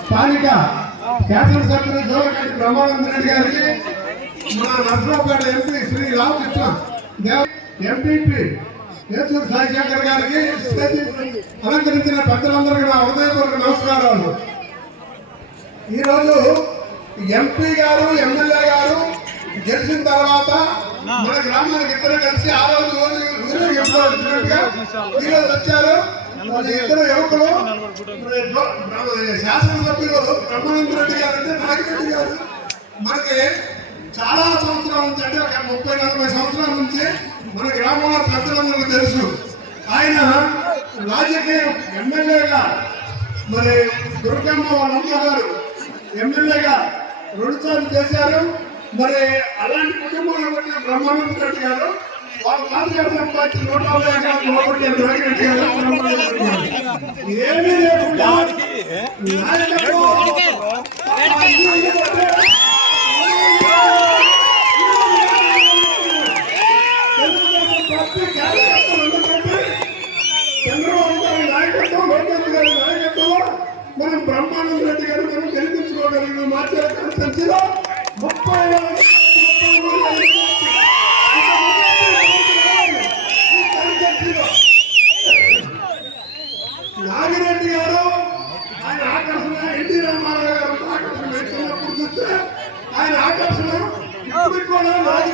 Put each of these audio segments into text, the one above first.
స్థానిక శాసనసభ్యులు జోలకంటి బ్రహ్మానంద రెడ్డి గారికి మన నర్సరావుపేట ఎంపీ శ్రీ రామకృష్ణ దేవ ఎంపీపీ ఏసూరు సాయిశంకర్ గారికి అలంకరించిన పెద్దలందరికీ నా హృదయపూర్వక నమస్కారాలు. ఈరోజు ఎంపీ గారు ఎమ్మెల్యే గారు గెలిచిన తర్వాత మన గ్రామానికి ఇద్దరు కలిసి ఆ రోజు ఊరేగింపులో వచ్చారు వాళ్ళ ఇద్దరు యువకులు శాసనసభ్యులు బ్రహ్మానంద రెడ్డి గారు అంటే నాగిరెడ్డి గారు మనకి చాలా సంవత్సరాల నుంచి అంటే ఒక ముప్పై నలభై సంవత్సరాల నుంచి మన గ్రామంలో పెద్దలందరికీ తెలుసు. ఆయన రాజకీయ ఎమ్మెల్యేగా మరి దుర్గమ్మ వాళ్ళమ్మ గారు ఎమ్మెల్యేగా రెండుసార్లు చేశారు. మరి అలాంటి కుటుంబంలో పుట్టిన బ్రహ్మానంద రెడ్డి గారు వాళ్ళ బ్రహ్మానంద రెడ్డి గారు ఏమీ లేకుండా మనం బ్రహ్మానంద రెడ్డి గారు మనం గెలిపించుకోగలిగిన మార్చాల కాన్స్టెన్సీలో ముప్పై నాగిరెడ్డి గారు ఆయన ఆకర్షణ ఎన్టీ రామారావు గారు ఆకర్షణ చిన్నప్పుడు చూస్తే ఆయన ఆకర్షణ ఇప్పుడు కూడా లాంటి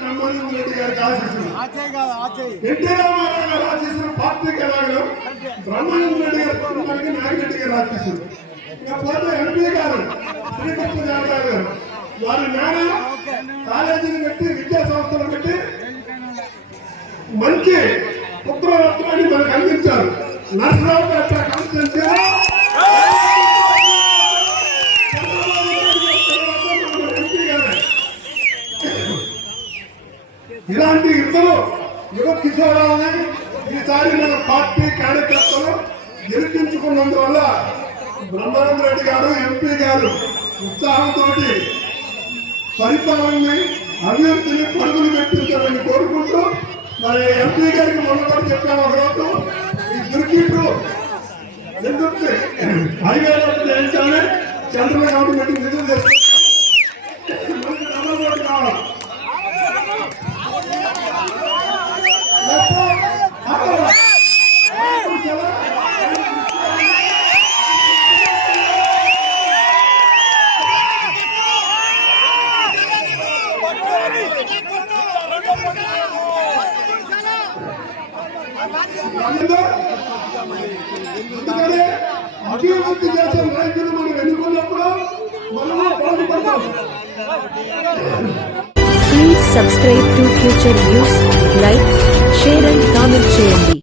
బ్రహ్మానంద రెడ్డి గారికి ఆశిస్తున్నారు ఆచే కాదు ఆచే. ఎన్టీ రామారావు గారు ఆశిస్తున్న పార్టీకి ఎలాగో బ్రహ్మానంద రెడ్డి గారి కుటుంబానికి నాగిరెడ్డి గారు ఆశిస్తున్నారు ఇకపోతే ఎంపీ గారు శ్రీకృష్ణ దేవరావు గారు వారి నాన్న కాలేజీని పెట్టి విద్యా సంస్థలు పెట్టి మంచి పుత్రరత్నాన్ని మనకు అందించారు. నర్సరావు గారి ఇలాంటి ఇద్దరు యువ కిషోరాలని ఈసారి మన పార్టీ కార్యకర్తలు గెలిపించుకున్నందువల్ల బ్రహ్మానంద రెడ్డి గారు ఎంపీ గారు ఉత్సాహంతో పరిపాలనని అభివృద్ధిని పరుగులు పెట్టించాలని కోరుకుంటూ మరి ఎంపీ గారికి మొన్న కూడా చెప్పాము ఎందుకు హైవే రోడ్డు చేయించాలని చంద్రబాబు గవర్నమెంట్ అందుకని అభివృద్ధి చేసే నాయకులు మనం ఎన్నుకున్నప్పుడు మనము పాల్గొంటాం Please subscribe to Future News, like, share and comment చేయండి